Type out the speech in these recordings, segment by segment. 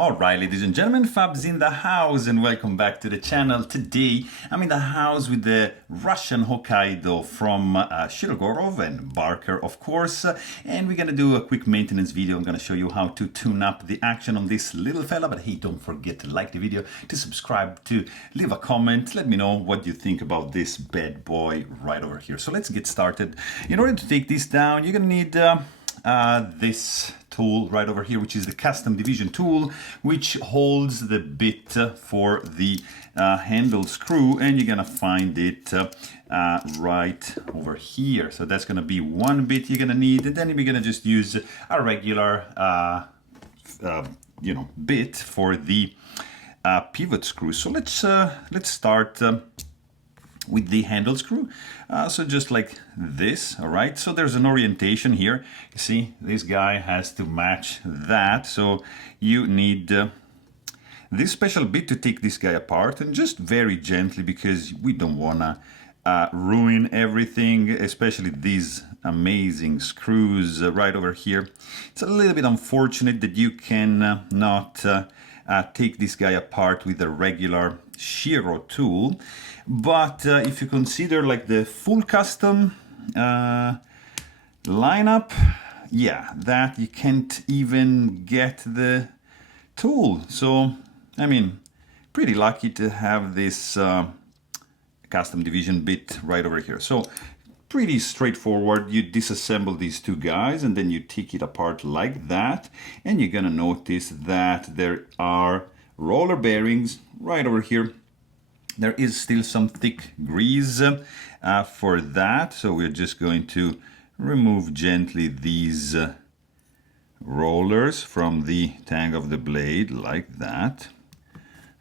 Alright, ladies and gentlemen, Fab's in the house and welcome back to the channel. Today I'm in the house with the Russian Hokkaido from Shirogorov and Barker, of course, and we're gonna do a quick maintenance video. I'm gonna show you how to tune up the action on this little fella, but hey, don't forget to like the video, to subscribe, to leave a comment, let me know what you think about this bad boy right over here. So let's get started. In order to take this down, you're gonna need this tool right over here, which is the custom division tool, which holds the bit for the handle screw, and you're gonna find it right over here. So that's gonna be one bit you're gonna need, and then we're gonna just use a regular bit for the pivot screw. So let's start with the handle screw. So just like this, all right? So there's an orientation here. You see, this guy has to match that. So you need this special bit to take this guy apart, and just very gently, because we don't wanna ruin everything, especially these amazing screws right over here. It's a little bit unfortunate that you can not take this guy apart with a regular Shiro tool, but if you consider like the full custom lineup, yeah, that you can't even get the tool. So I mean, pretty lucky to have this custom division bit right over here. So pretty straightforward. You disassemble these two guys and then you take it apart like that, and you're gonna notice that there are roller bearings right over here. There is still some thick grease for that, so we're just going to remove gently these rollers from the tang of the blade like that.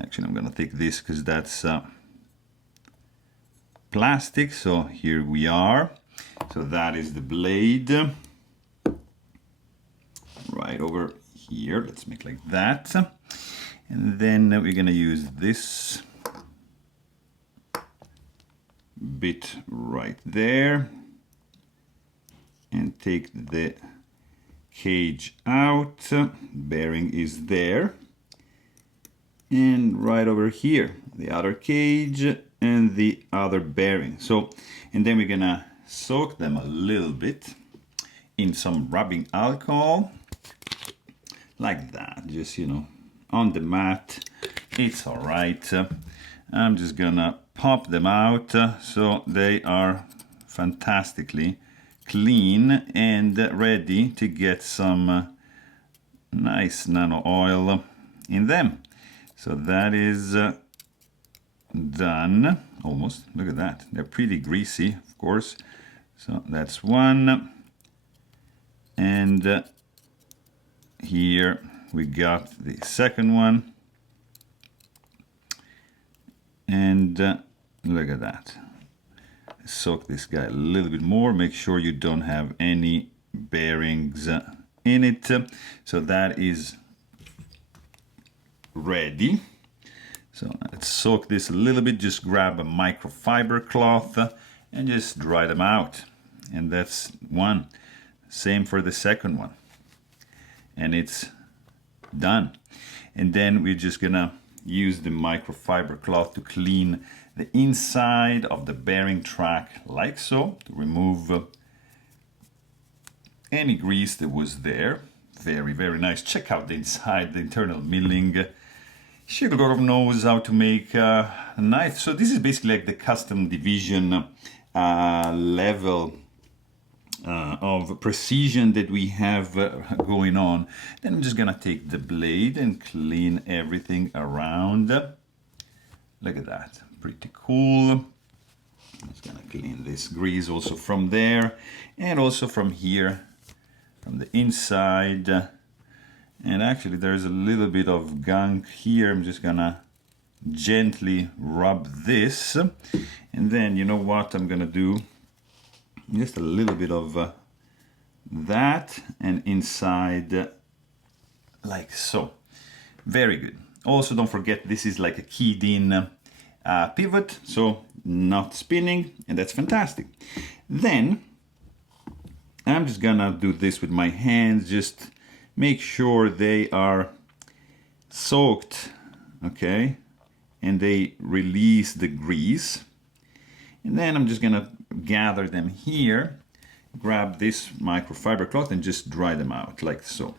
Actually, I'm gonna take this because that's plastic. So here we are. So that is the blade right over here. Let's make like that. And then we're gonna use this bit right there and take the cage out. Bearing is there. And right over here, the other cage and the other bearing. So, and then we're gonna soak them a little bit in some rubbing alcohol, like that, just, you know, on the mat. It's all right. I'm just gonna pop them out so they are fantastically clean and ready to get some nice nano oil in them. So that is done almost. Look at that, they're pretty greasy, of course. So that's one, and here we got the second one, and look at that. Soak this guy a little bit more, make sure you don't have any bearings in it. So that is ready. So let's soak this a little bit. Just grab a microfiber cloth and just dry them out. And that's one. Same for the second one. And it's done. And then we're just gonna use the microfiber cloth to clean the inside of the bearing track, like so, to remove any grease that was there. Very, very nice. Check out the inside, the internal milling. Shirogorov knows how to make a knife. So this is basically like the custom division level of precision that we have going on. Then I'm just gonna take the blade and clean everything around. Look at that, pretty cool. I'm just gonna clean this grease also from there, and also from here, from the inside. And actually there's a little bit of gunk here. I'm just gonna gently rub this, and then you know what I'm gonna do, just a little bit of that, and inside like so. Very good. Also, don't forget, this is like a keyed in pivot, so not spinning, and that's fantastic. Then I'm just gonna do this with my hands, just make sure they are soaked, okay, and they release the grease. And then I'm just gonna gather them here, grab this microfiber cloth and just dry them out like so.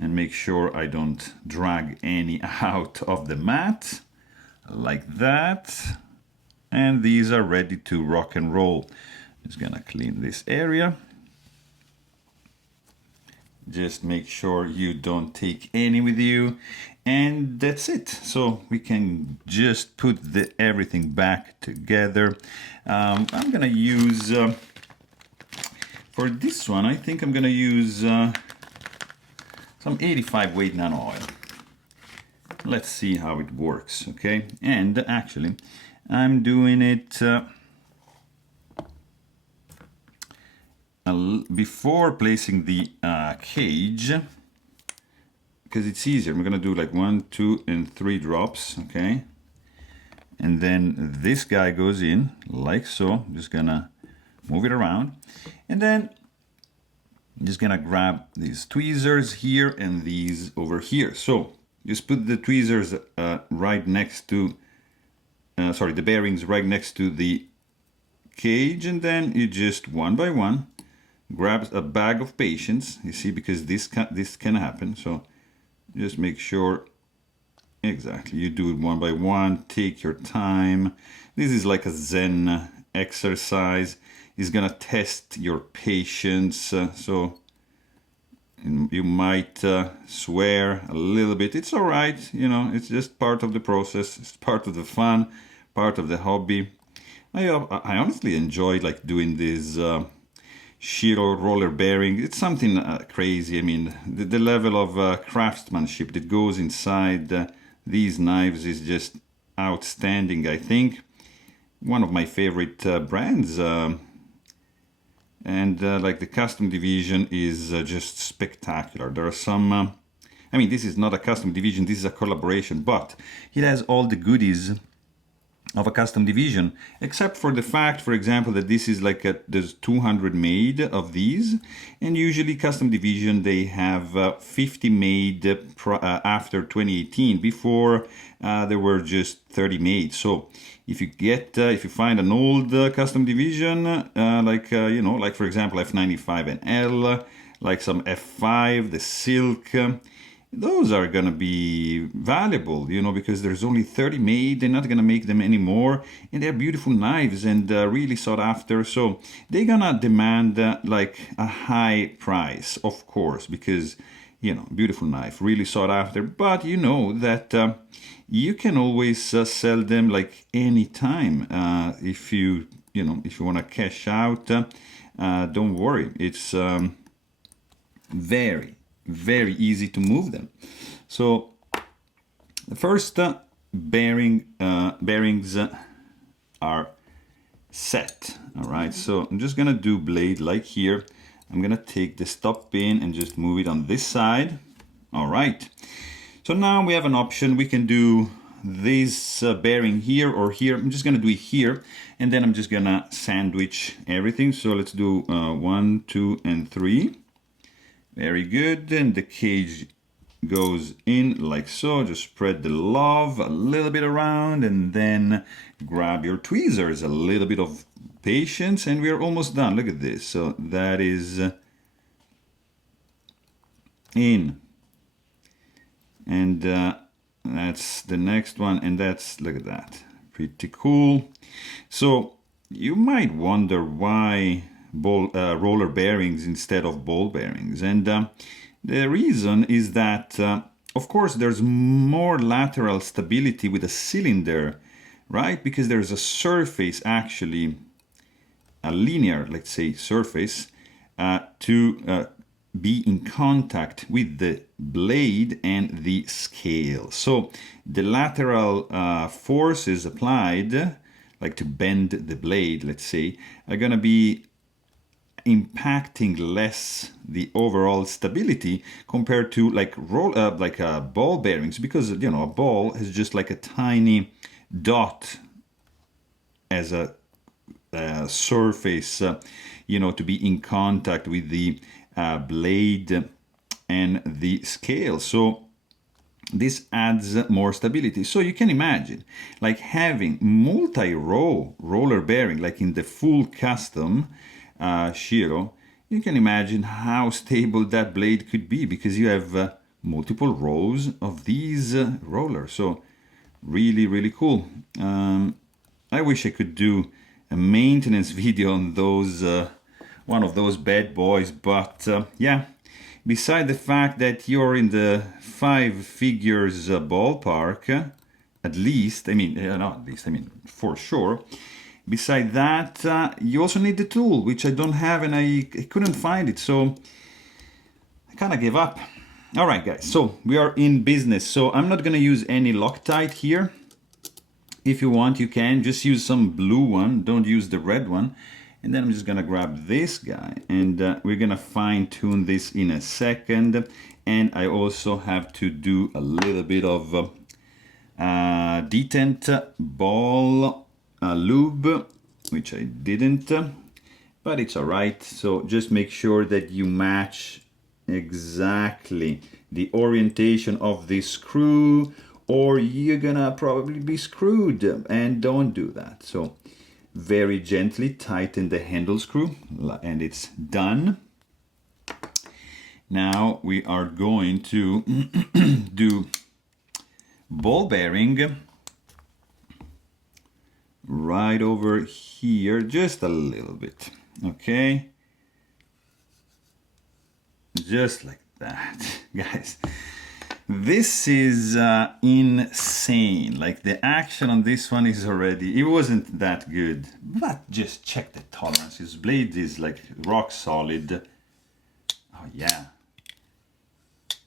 And make sure I don't drag any out of the mat, like that. And these are ready to rock and roll. Just gonna clean this area. Just make sure you don't take any with you. And that's it. So we can just put everything back together. I'm gonna use, for this one, I think I'm gonna use some 85 weight nano oil. Let's see how it works, okay? And actually, I'm doing it before placing the cage, because it's easier. I'm gonna do like 1, 2, and 3 drops, okay? And then this guy goes in like so. I'm just gonna move it around, and then I'm just gonna grab these tweezers here and these over here. So just put the tweezers right next to, the bearings right next to the cage, and then you just one by one grab a bag of patience. You see, because this can happen. So just make sure, exactly, you do it one by one. Take your time. This is like a Zen exercise. It's gonna test your patience. So you might swear a little bit. It's all right, you know. It's just part of the process. It's part of the fun, part of the hobby. I honestly enjoy like doing this Shiro roller bearing. It's something crazy. I mean, the level of craftsmanship that goes inside these knives is just outstanding, I think. One of my favorite brands. And like the custom division is just spectacular. There are some, I mean, this is not a custom division, this is a collaboration, but it has all the goodies of a custom division, except for the fact, for example, that this is like there's 200 made of these, and usually custom division, they have 50 made after 2018. Before there were just 30 made. So if you find an old custom division, you know, like for example F95 and L, like some F5, the silk, those are gonna be valuable, you know, because there's only 30 made. They're not gonna make them anymore, and they're beautiful knives and really sought after. So they're gonna demand like a high price, of course, because, you know, beautiful knife, really sought after. But you know that you can always sell them like anytime. If you want to cash out, don't worry. It's very, very easy to move them. So the first bearings are set. All right. So I'm just gonna do blade like here. I'm gonna take the stop pin and just move it on this side. All right. So now we have an option. We can do this bearing here or here. I'm just gonna do it here, and then I'm just gonna sandwich everything. So let's do 1, 2, and 3. Very good. And the cage goes in like so. Just spread the love a little bit around, and then grab your tweezers. A little bit of patience, and we're almost done. Look at this. So that is in, and that's the next one, and that's, look at that, pretty cool. So you might wonder why roller bearings instead of ball bearings, and the reason is that of course there's more lateral stability with a cylinder, right? Because there's a surface, actually a linear, let's say, surface to be in contact with the blade and the scale. So the lateral forces applied, like to bend the blade, let's say, are gonna be impacting less the overall stability compared to like ball bearings, because, you know, a ball is just like a tiny dot as a surface, you know, to be in contact with the blade and the scale. So this adds more stability. So you can imagine like having multi-row roller bearing, like in the full custom Shiro. You can imagine how stable that blade could be because you have multiple rows of these rollers. So really, really cool. I wish I could do a maintenance video on those, one of those bad boys, but yeah. Beside the fact that you're in the 5 figures ballpark, at least, I mean, not at least, I mean, for sure. Beside that, you also need the tool, which I don't have and I couldn't find it, so I kind of gave up. All right, guys, so we are in business. So I'm not going to use any Loctite here. If you want, you can just use some blue one. Don't use the red one. And then I'm just gonna grab this guy and we're gonna fine tune this in a second. And I also have to do a little bit of Detent ball lube, which I didn't, but it's all right. So just make sure that you match exactly the orientation of this screw or you're gonna probably be screwed, and don't do that. So very gently tighten the handle screw and it's done. Now we are going to do ball bearing right over here, just a little bit, okay? Just like that, guys. This is insane. Like the action on this one is already, it wasn't that good, but just check the tolerance. This blade is like rock solid. Oh yeah.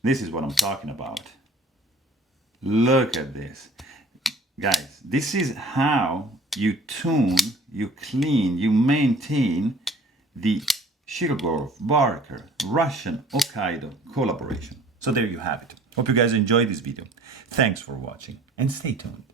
This is what I'm talking about. Look at this. Guys, this is how you tune, you clean, you maintain the Shirogorov Barker Russian Hokkaido collaboration. So there you have it. Hope you guys enjoyed this video. Thanks for watching and stay tuned.